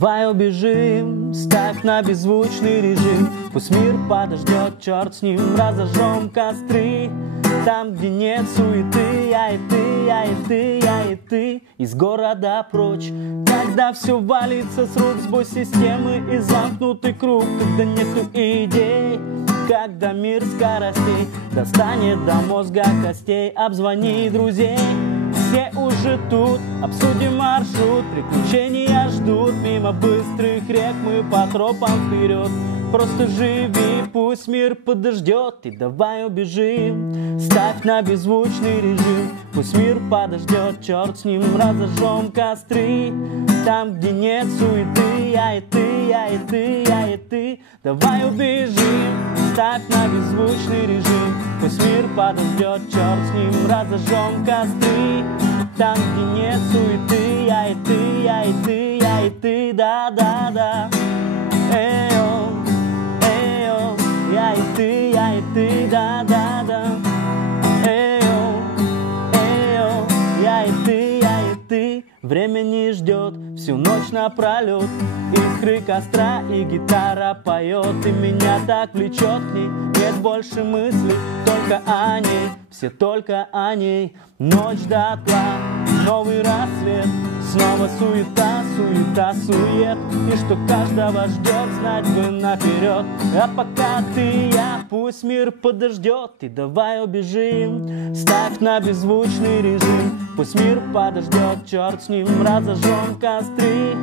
Давай убежим, ставь на беззвучный режим. Пусть мир подождет, черт с ним, разожжем костры. Там, где нет суеты, я и ты, я и ты, я и ты. Из города прочь, когда все валится с рук, сбой системы и замкнутый круг. Когда нету идей, когда мир скоростей достанет до мозга костей. Обзвони друзей, все уже тут, обсудим маршрут. Приключения ждут, мимо быстрых рек мы по тропам вперед. Просто живи, пусть мир подождет, и давай убежим. Ставь на беззвучный режим, пусть мир подождет, черт с ним, разожжем костры. Там, где нет суеты, я и ты, я и ты, я и ты. Давай убежим, ставь на беззвучный режим, пусть мир подождет, черт с ним, разожжем костры. Там, где нет суеты, я и ты, я и ты, я и ты, да-да-да. Эй-о, эй-о, я и ты, да-да-да. Эй-о, эй-о, я и ты. Время не ждет всю ночь напролет. Искры костра и гитара поет, и меня так влечет к ней. Нет больше мыслей, только о ней, все только о ней. Ночь дотла, новый рассвет, снова суета, суета, сует. И что каждого ждет, знать бы наперед. А пока ты и я, пусть мир подождет, и давай убежим. Ставь на беззвучный режим, пусть мир подождет, черт с ним, разожжем костры.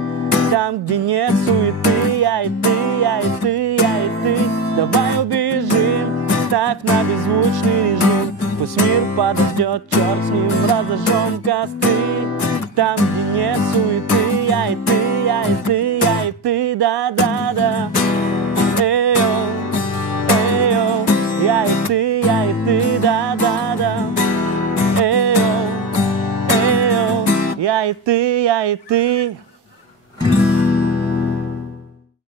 Там, где нет суеты, я и ты, я и ты, я и ты. Давай убежим, ставь на беззвучный режим, пусть мир подождет, черт с ним, разожжем костры. Там, где нет суеты, я и ты, я и ты, я и ты, да-да-да. Эй-о, эй-о, я и ты, да-да-да. Эй-о, эй-о, я и ты, я и ты.